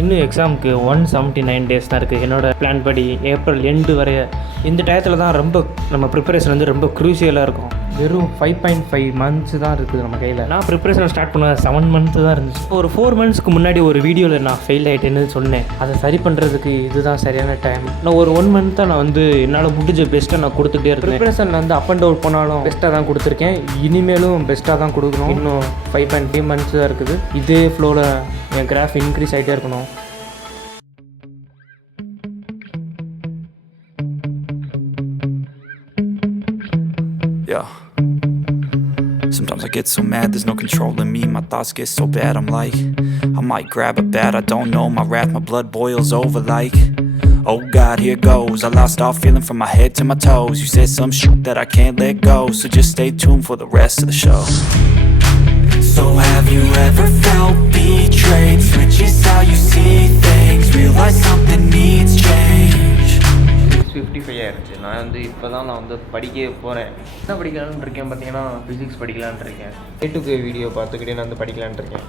இன்னும் எக்ஸாமுக்கு 179 டேஸ் தான் இருக்குது. என்னோடய பிளான் படி ஏப்ரல் எண்டு வரைய இந்த டயத்தில் தான் ரொம்ப நம்ம ப்ரிப்பரேஷன் வந்து ரொம்ப க்ரூஷியலாக இருக்கும். வெறும் 5.5 months தான் இருக்குது நம்ம கையில். நான் ப்ரிப்பரேஷன் ஸ்டார்ட் பண்ண 7 months தான் இருந்துச்சு. ஒரு 4 monthsக்கு முன்னாடி ஒரு வீடியோவில் நான் ஃபெயில் ஆகிட்டேன்னு சொன்னேன். அதை சரி பண்ணுறதுக்கு இதுதான் சரியான டைம். நான் ஒரு 1 month நான் வந்து என்னால் முடிஞ்ச பெஸ்ட்டாக நான் கொடுத்துட்டே இருக்கேன். ப்ரிப்பரேஷன் வந்து அப் அண்ட் டவுன் போனாலும் பெஸ்ட்டாக தான் கொடுத்துருக்கேன். இனிமேலும் பெஸ்ட்டாக தான் கொடுக்கணும். இன்னும் 5.5 months தான் இருக்குது. இதே ஃப்ளோவில் என் கிராஃப் இன்க்ரீஸ் ஆகிட்டே இருக்கணும். Yeah. Sometimes I get so mad, there's no controlling me. My thoughts get so bad, I'm like, I might grab a bat, I don't know. My wrath, my blood boils over like, oh God, here goes. I lost all feeling from my head to my toes. You said some shit that I can't let go, so just stay tuned for the rest of the show. So have you ever felt betrayed? Switches how you see things, realize something needs change. 55 ஆயிடுச்சு. நான் வந்து இப்போ தான் நான் வந்து படிக்க போகிறேன். என்ன படிக்கலான்னு இருக்கேன் பார்த்தீங்கன்னா ஃபிசிக்ஸ் படிக்கலான்னு இருக்கேன். A2K வீடியோ பார்த்துக்கிட்டே நான் வந்து படிக்கலான்னு இருக்கேன்.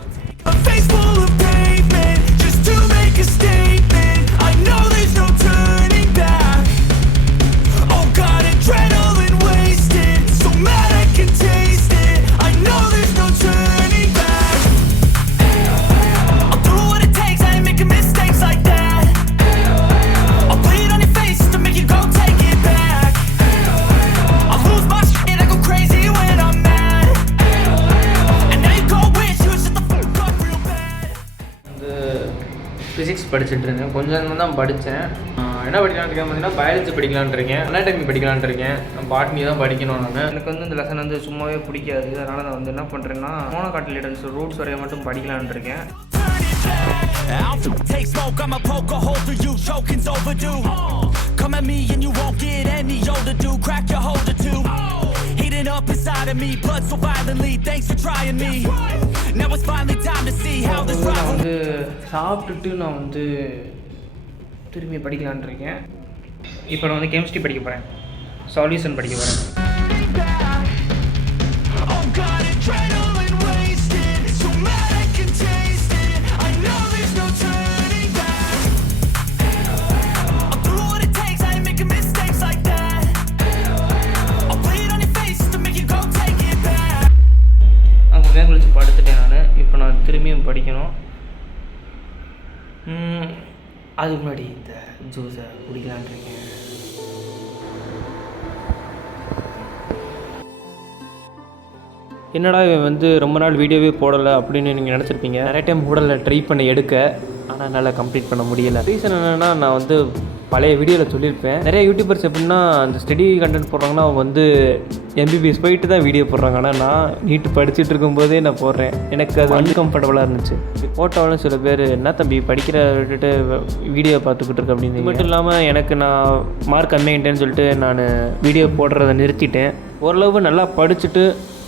ஃபிசிக்ஸ் படிச்சுட்டு இருந்தேன். கொஞ்சம் தான் படித்தேன். என்ன படிக்கலான்னு இருக்கேன் பார்த்தீங்கன்னா பயாலஜி படிக்கலான்னு இருக்கேன். அனாட்டமி படிக்கலான்னு இருக்கேன். பாட்னி தான் படிக்கணும். நான் எனக்கு வந்து இந்த லெசன் வந்து சும்மாவே பிடிக்காது. அதனால் நான் வந்து என்ன பண்ணுறேன்னா மோனோகாட்டிலிடன்ஸ் ரூட்ஸ் வரைய மட்டும் படிக்கலான்னு இருக்கேன். Take smoke, I'ma poke a hole through you, choking's overdue. Come at me and you won't get any older, dude. Crack your holder too. Heating up inside of me, blood so violently. Thanks for trying me. Now it's finally time to see how this rival. நான் வந்து சாப்பிட்டுட்டு நான் வந்து திரும்பி படிக்கலான்னு இருக்கேன். இப்போ நான் வந்து கெமிஸ்ட்ரி படிக்க போகிறேன். சொல்யூஷன் படிக்க போகிறேன். கழிச்சு படுத்துட்டேன் நான். இப்போ நான் திரும்பியும் படிக்கணும். அதுக்கு முன்னாடி இந்த ஜூஸை குடிக்கலான் இருக்கேன். என்னடா இவன் வந்து ரொம்ப நாள் வீடியோவே போடலை அப்படின்னு நீங்கள் நினச்சிருப்பீங்க. நிறைய டைம் ஊடலில் ட்ரை பண்ணி எடுக்க, ஆனால் என்னால் கம்ப்ளீட் பண்ண முடியலை. ரீசன் என்னென்னா, நான் வந்து பழைய வீடியோவில் சொல்லியிருப்பேன். நிறைய யூடியூபர்ஸ் எப்படின்னா அந்த ஸ்டடி கண்டென்ட் போடுறாங்கன்னா அவங்க வந்து MBBS போயிட்டு தான் வீடியோ போடுறாங்க. ஆனால் நான் நீட்டு படிச்சுட்டு இருக்கும்போதே நான் போடுறேன். எனக்கு அது அன்கம்ஃபர்டபுளாக இருந்துச்சு. போட்டோன்னு சில பேர் என்ன தம்பி படிக்கிற விட்டுட்டு வீடியோ பார்த்துக்கிட்டு இருக்கு அப்படின்னு. மட்டும் இல்லாமல் எனக்கு நான் மார்க் கம்மியாகிட்டேன்னு சொல்லிட்டு நான் வீடியோ போடுறதை நிறுத்திட்டேன். ஓரளவு நல்லா படிச்சுட்டு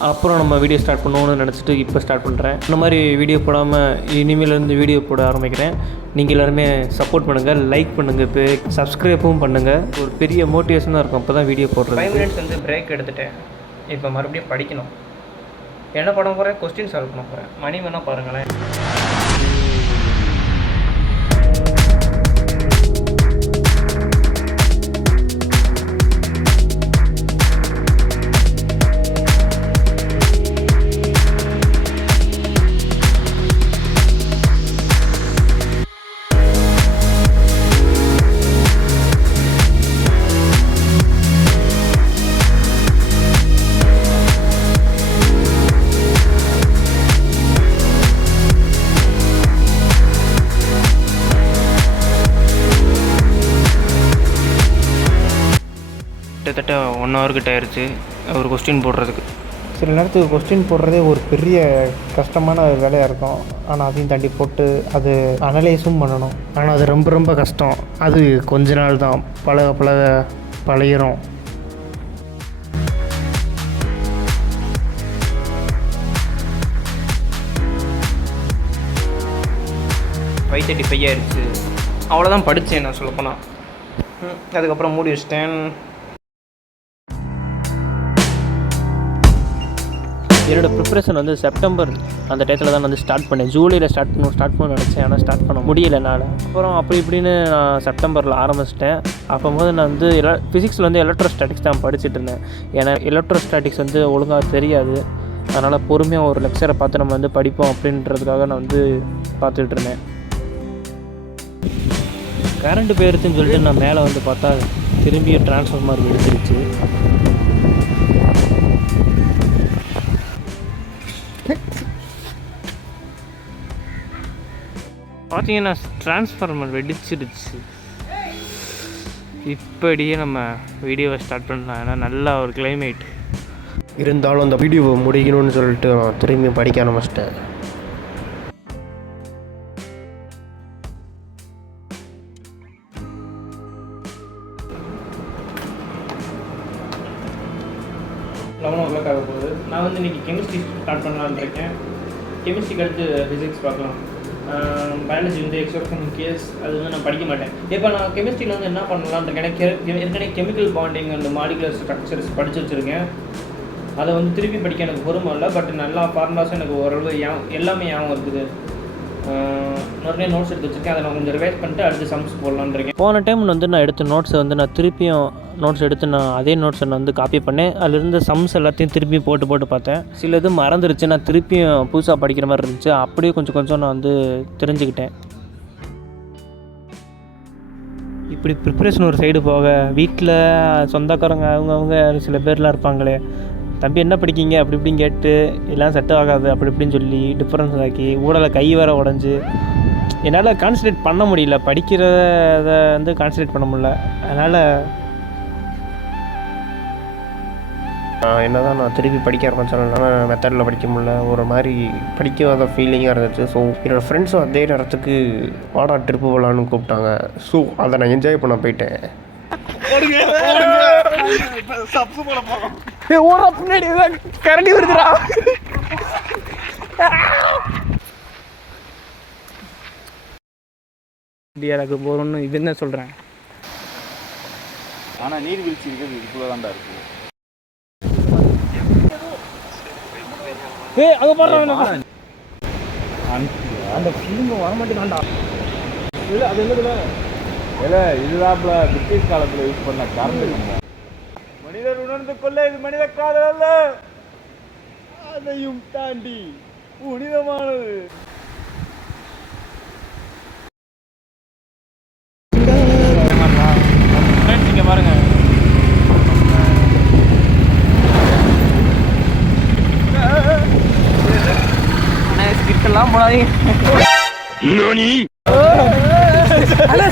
அப்புறம் நம்ம வீடியோ ஸ்டார்ட் பண்ணுவோன்னு நினச்சிட்டு இப்போ ஸ்டார்ட் பண்ணுறேன். இந்த மாதிரி வீடியோ போடாமல் இனிமேலேருந்து வீடியோ போட ஆரம்பிக்கிறேன். நீங்கள் எல்லாருமே சப்போர்ட் பண்ணுங்கள், லைக் பண்ணுங்கள், இப்போ சப்ஸ்கிரைப்பும் பண்ணுங்கள். ஒரு பெரிய மோட்டிவேஷனாக இருக்கும் அப்போ தான் வீடியோ போடுறது. 5 minutes வந்து பிரேக் எடுத்துட்டேன். இப்போ மறுபடியும் படிக்கணும். என்ன பண்ண போகிறேன்? கொஸ்டின் சால்வ் பண்ண போகிறேன். மணி வேணால் பாருங்களேன். கிட்டத்தட்ட 1 hour கிட்ட ஆயிடுச்சு ஒரு கொஸ்டின் போடுறதுக்கு. சில நேரத்துக்கு கொஸ்டின் போடுறதே ஒரு பெரிய கஷ்டமான வேலையாக இருக்கும். ஆனால் அதையும் தாண்டி போட்டு அது அனலைஸும் பண்ணணும். ஆனால் அது ரொம்ப ரொம்ப கஷ்டம். அது கொஞ்ச நாள் தான், பழகிரும். 5:35 ஆயிடுச்சு. அவ்வளோதான் படித்தேன் நான் சொல்லப்போனால். அதுக்கப்புறம் மூடி வச்சிட்டேன். என்னோடய ப்ரிப்ரேஷன் வந்து செப்டம்பர் அந்த டயத்தில் தான் வந்து ஸ்டார்ட் பண்ணேன். ஜூலையில் ஸ்டார்ட் பண்ண நினச்சேன், ஆனால் ஸ்டார்ட் பண்ண முடியல என்னால். அப்புறம் அப்படி இப்படின்னு நான் செப்டம்பரில் ஆரம்பிச்சிட்டேன். அப்போது நான் வந்து ஃபிசிக்ஸில் வந்து எலக்ட்ரோஸ்டாட்டிக்ஸ் தான் படிச்சுட்டு இருந்தேன். ஏன்னா எலக்ட்ரோஸ்டாட்டிக்ஸ் வந்து ஒழுங்காக தெரியாது, அதனால் பொறுமையாக ஒரு லெக்சரை பார்த்து நம்ம வந்து படிப்போம் அப்படின்றதுக்காக நான் வந்து பார்த்துக்கிட்டு இருந்தேன். கரண்ட்டு போயிருச்சுன்னு சொல்லிட்டு நான் மேலே வந்து பார்த்தா திரும்பியும் டிரான்ஸ்ஃபார்மர் வெடிச்சிருச்சு. பார்த்தீங்கன்னா டிரான்ஸ்ஃபார்மர் வெடிச்சிருச்சு. இப்படியே நம்ம வீடியோவை ஸ்டார்ட் பண்ணலாம். ஏன்னா நல்லா ஒரு கிளைமேட் இருந்தாலும் அந்த வீடியோவை முடிக்கணும்னு சொல்லிட்டு நான் திரும்பி படிக்க ஆரம்பிச்சிட்டேன். ஆக போகுது. நான் வந்து இன்றைக்கி கெமிஸ்ட்ரி ஸ்டார்ட் பண்ணலான்னு இருக்கேன். கெமிஸ்ட்ரிக்கு அடுத்து ஃபிசிக்ஸ் பார்க்கலாம். பயாலஜி வந்து எக்ஸப்ஷன் கேஸ் அது வந்து நான் படிக்க மாட்டேன். இப்போ நான் கெமிஸ்ட்ரியில் வந்து என்ன பண்ணலான்னு இருக்கேன், ஏற்கனவே chemical bonding and molecular structures படித்து வச்சுருக்கேன். அதை வந்து திருப்பி படிக்க எனக்கு பொறுமை இல்லை. பட் நல்லா ஃபார்முலாஸும் எனக்கு ஓரளவு எல்லாமே ஞாபகம் இருக்குது. நிறைய நோட்ஸ் எடுத்து வச்சுருக்கேன். அதை நான் கொஞ்சம் ரிவைஸ் பண்ணிட்டு அடுத்து சம்ஸ் போடலான்னு இருக்கேன். போன டைம் வந்து நான் எடுத்த நோட்ஸை வந்து நான் திருப்பியும் நோட்ஸ் எடுத்து நான் அதே நோட்ஸை நான் வந்து காப்பி பண்ணேன். அதிலிருந்து சம்ஸ் எல்லாத்தையும் திருப்பி போட்டு பார்த்தேன். சில இது மறந்துருச்சு, நான் திருப்பியும் புதுசாக படிக்கிற மாதிரி இருந்துச்சு. அப்படியே கொஞ்சம் நான் வந்து தெரிஞ்சுக்கிட்டேன். இப்படி ப்ரிப்ரேஷன் ஒரு சைடு போக, வீட்டில் சொந்தக்காரங்க அவங்க சில பேர்லாம் இருப்பாங்களே, தம்பி என்ன படிக்கிங்க அப்படி இப்படின்னு கேட்டு எல்லாம் செட் ஆகாது அப்படி இப்படின்னு சொல்லி டிஃப்ரென்ஸ் ஆக்கி ஊடலை கை வேற உடஞ்சி என்னால் கான்சன்ட்ரேட் பண்ண முடியல. படிக்கிறத வந்து கான்சன்ட்ரேட் பண்ண முடியல. அதனால் என்ன தான் நான் திருப்பி படிக்க ஆரம்பித்தாலும் மெத்தடில் படிக்க முடியல, ஒரு மாதிரி படிக்காத ஃபீலிங்காக இருந்துச்சு. ஸோ என்னோடய ஃப்ரெண்ட்ஸும் அதே நேரத்துக்கு வாடா ட்ரிப்பு போகலான்னு கூப்பிட்டாங்க. ஸோ அதை நான் என்ஜாய் பண்ண போயிட்டேன். பின்னாடி கரண்டி வருதுடா. எனக்கு போகணும்னு இது என்ன சொல்கிறேன். ஆனால் நீர்வீழ்ச்சி இருக்கிறது இதுக்குள்ளே தான்டா இருக்குது. அங்கே போடுறான் அந்த ஃபிலிம் வரமாட்டேங்காண்டா. இல்லை அது என்னதுல இல்லை இதுதான்ல பிரிட்டிஷ் காலத்தில் யூஸ் பண்ண கரண்ட். மனிதர் உணர்ந்து கொள்ள இது மனித காதல் அல்ல, அதையும் தாண்டி புனிதமானது. இங்கே பாருங்க, ஸ்கிட்டெல்லாம் போடாதீங்க.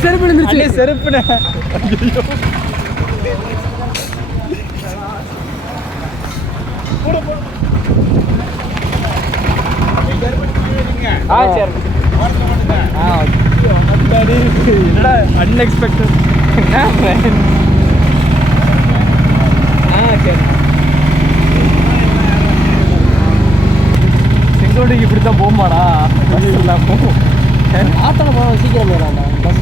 செருப்பு இருந்துச்சு, செருப்புண்ணே. என்னடா அன்எக்ஸ்பெக்டட். சரி, செங்கோட்டைக்கு இப்படி தான் போகுமாடா பஸ் இல்லாமல். ஆத்தனை போக சீக்கிரம் போகிறாங்க பஸ்.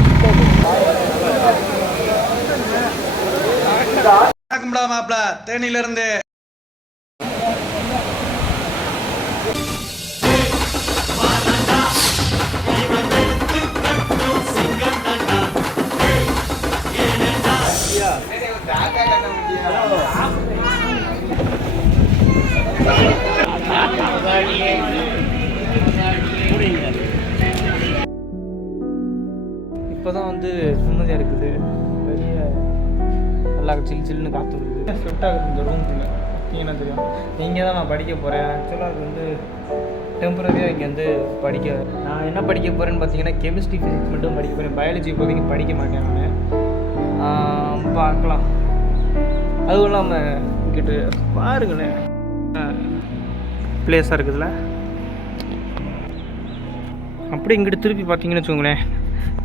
மாப்பிள தேனியில இருந்து இப்போ தான் வந்து நிம்மதியாக இருக்குது. வெளியே நல்லா சில்லுன்னு காற்று வருது. ஸ்வெட் ஆகுது இந்த ரூம்குள்ளே. பார்த்தீங்கன்னா தெரியும். இங்கே தான் நான் படிக்க போகிறேன். ஆக்சுவலாக அது வந்து டெம்பரரியாக இங்கே வந்து படிக்க. நான் என்ன படிக்க போகிறேன்னு பார்த்தீங்கன்னா கெமிஸ்ட்ரி ஃபிசிக்ஸ் மட்டும் படிக்க போகிறேன். பயாலஜி இப்போதைக்கு படிக்க மாட்டேன் நான். பார்க்கலாம். அதுவும் இல்லாமல் இங்கிட்டு பாருங்களேன் பிளேஸாக இருக்குதுல்ல. அப்படி இங்கிட்டு திருப்பி பார்த்தீங்கன்னு வச்சுக்கோங்களேன்,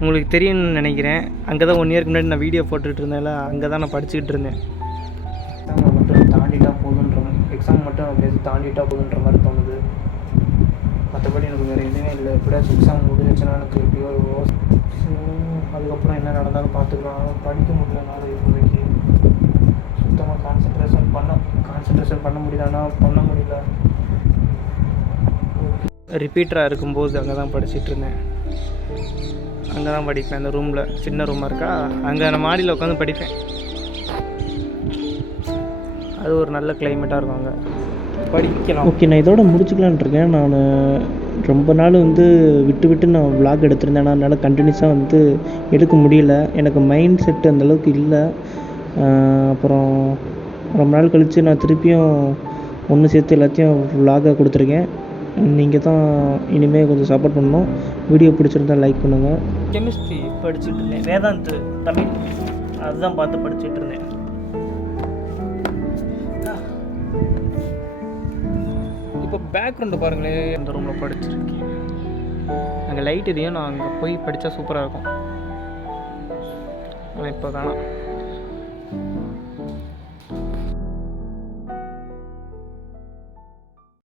உங்களுக்கு தெரியும்னு நினைக்கிறேன். அங்கே தான் 1 இயருக்கு முன்னாடி நான் வீடியோ போட்டுக்கிட்டு இருந்தேன்ல, அங்கே தான் நான் படிச்சுக்கிட்டு இருந்தேன். எக்ஸாமை மட்டும் தாண்டிட்டா போதுன்ற மாதிரி தோணுது. மற்றபடி எனக்கு வேறு எதுவுமே இல்லை. எப்படியாச்சும் எக்ஸாம் முடிஞ்சிச்சுன்னா எனக்கு எப்படியோ அதுக்கப்புறம் என்ன நடந்தாலும் பார்த்துக்கலாம். படிக்க முடியலனால இப்போதைக்கு சுத்தமாக கான்சன்ட்ரேஷன் பண்ண முடியலன்னா பண்ண முடியல. ரிப்பீட்டராக இருக்கும்போது அங்கே தான் படிச்சுட்டு இருந்தேன். அங்கே தான் படிப்பேன். அந்த ரூமில் சின்ன ரூமாக இருக்கா, அங்கே நான் மாடியில் உட்காந்து படிப்பேன். அது ஒரு நல்ல கிளைமேட்டாக இருக்கும் அங்கே படிக்கலாம். ஓகே, நான் இதோட முடிச்சுக்கலான் இருக்கேன். நான் ரொம்ப நாள் வந்து விட்டு நான் விளாக் எடுத்திருந்தேன். ஆனால் என்னால் கண்டினியூஸாக வந்து எடுக்க முடியல. எனக்கு மைண்ட் செட் அந்தளவுக்கு இல்லை. அப்புறம் ரொம்ப நாள் கழித்து நான் திருப்பியும் ஒன்று சேர்த்து எல்லாத்தையும் விளாகாக கொடுத்துருக்கேன். நீங்கள் தான் இனிமேல் கொஞ்சம் சப்போர்ட் பண்ணணும். வீடியோ பிடிச்சிருந்தா லைக் பண்ணுங்கள். கெமிஸ்ட்ரி படிச்சுட்டு இருந்தேன், வேதாந்த் தமிழ் அதுதான் பார்த்து படிச்சுட்டு இருந்தேன். இப்போ பேக்ரவுண்டு பாருங்களேன், இந்த ரூமில் படிச்சிருக்கேன். அங்கே லைட் இதையும் நான் அங்கே போய் படித்தா சூப்பராக இருக்கும். ஆனால் இப்போ வேணாம்.